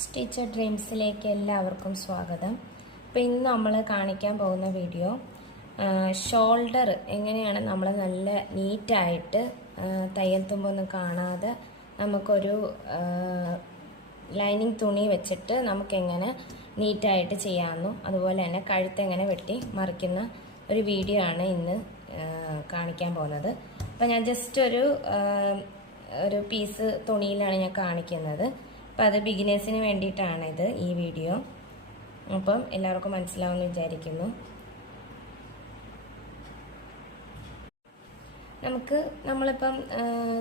Stitcher ഡ്രീംസിലേക്ക് എല്ലാവർക്കും സ്വാഗതം. അപ്പോൾ ഇന്ന് നമ്മൾ കാണിക്കാൻ പോകുന്ന വീഡിയോ ഷോൾഡർ എങ്ങനെയാണ് നമ്മൾ നല്ല നീറ്റായിട്ട് തയ്യൽ തുമ്പൊന്നും കാണാതെ നമുക്കൊരു ലൈനിങ് തുണി വെച്ചിട്ട് നമുക്കെങ്ങനെ നീറ്റായിട്ട് ചെയ്യാമെന്നും അതുപോലെ തന്നെ കഴുത്തെങ്ങനെ വെട്ടി മറിക്കുന്ന ഒരു വീഡിയോ ആണ് ഇന്ന് കാണിക്കാൻ പോകുന്നത്. അപ്പോൾ ഞാൻ ജസ്റ്റ് ഒരു പീസ് തുണിയിലാണ് ഞാൻ കാണിക്കുന്നത്. അപ്പോൾ അത് ബിഗിനേഴ്സിന് വേണ്ടിയിട്ടാണ് ഈ വീഡിയോ. അപ്പം എല്ലാവർക്കും മനസ്സിലാവുമെന്ന് വിചാരിക്കുന്നു. നമ്മളിപ്പം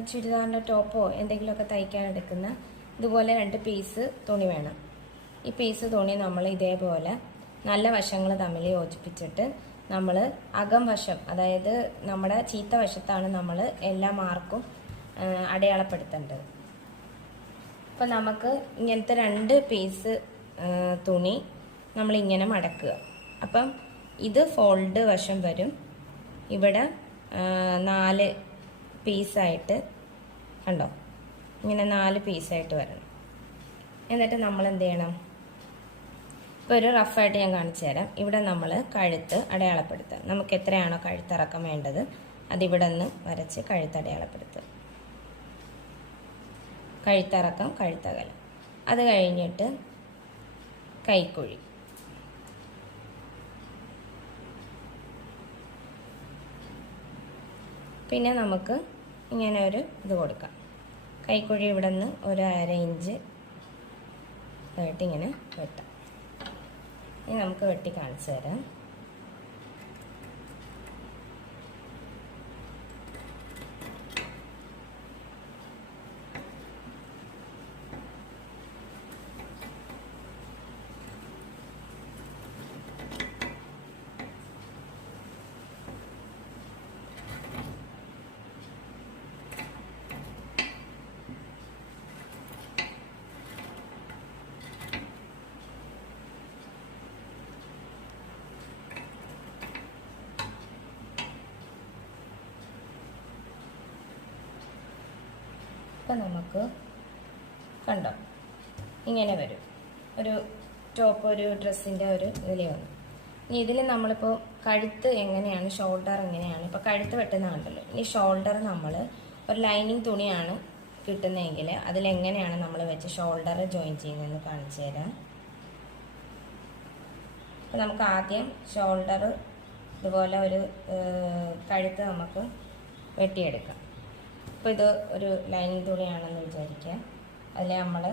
ചുരിദാറിൻ്റെ ടോപ്പോ എന്തെങ്കിലുമൊക്കെ തയ്ക്കാൻ എടുക്കുന്ന ഇതുപോലെ 2 പീസ് തുണി വേണം. ഈ പീസ് തുണി നമ്മൾ ഇതേപോലെ നല്ല വശങ്ങൾ തമ്മിൽ യോജിപ്പിച്ചിട്ട് നമ്മൾ അകം വശം, അതായത് നമ്മുടെ ചീത്ത വശത്താണ് നമ്മൾ എല്ലാ മാർക്കും അടയാളപ്പെടുത്തേണ്ടത്. അപ്പോൾ നമുക്ക് ഇങ്ങനത്തെ 2 പീസ് തുണി നമ്മളിങ്ങനെ മടക്കുക. അപ്പം ഇത് ഫോൾഡ് വശം വരും. ഇവിടെ 4 പീസായിട്ട് കണ്ടോ, ഇങ്ങനെ 4 പീസായിട്ട് വരണം. എന്നിട്ട് നമ്മൾ എന്ത് ചെയ്യണം, ഇപ്പോൾ ഒരു റഫായിട്ട് ഞാൻ കാണിച്ചു തരാം. ഇവിടെ നമ്മൾ കഴുത്ത് അടയാളപ്പെടുത്തുക. നമുക്ക് എത്രയാണോ കഴുത്തിറക്കം വേണ്ടത് അതിവിടെ നിന്ന് വരച്ച് കഴുത്ത് അടയാളപ്പെടുത്തുക. കഴുത്തിറക്കം, കഴുത്തകലം. അത് കഴിഞ്ഞിട്ട് കൈക്കുഴി. പിന്നെ നമുക്ക് ഇങ്ങനെ ഒരു ഇത് കൊടുക്കാം. കൈക്കുഴി ഇവിടെ നിന്ന് ഒരു 1/2 ഇഞ്ച് ആയിട്ട് ഇങ്ങനെ വെട്ടാം. ഇനി നമുക്ക് വെട്ടി കാണിച്ചു തരാം. ഇപ്പം നമുക്ക് കണ്ടോ ഇങ്ങനെ വരും. ഒരു ടോപ്പ്, ഒരു ഡ്രസ്സിൻ്റെ ഒരു ഇതിലേ വന്നു. ഇനി ഇതിൽ നമ്മളിപ്പോൾ കഴുത്ത് എങ്ങനെയാണ്, ഷോൾഡർ എങ്ങനെയാണ്, ഇപ്പോൾ കഴുത്ത് വെട്ടുന്ന കണ്ടല്ലോ. ഇനി ഷോൾഡർ നമ്മൾ ഒരു ലൈനിങ് തുണിയാണ് കിട്ടുന്നതെങ്കിൽ അതിലെങ്ങനെയാണ് നമ്മൾ വെച്ച് ഷോൾഡർ ജോയിൻ ചെയ്യുന്നതെന്ന് കാണിച്ചു തരാം. അപ്പോൾ നമുക്ക് ആദ്യം ഷോൾഡർ ഇതുപോലെ ഒരു കഴുത്ത് നമുക്ക് വെട്ടിയെടുക്കാം. അപ്പോൾ ഇത് ഒരു ലൈനിങ് തുണിയാണെന്ന് വിചാരിക്കുക. അതിൽ നമ്മൾ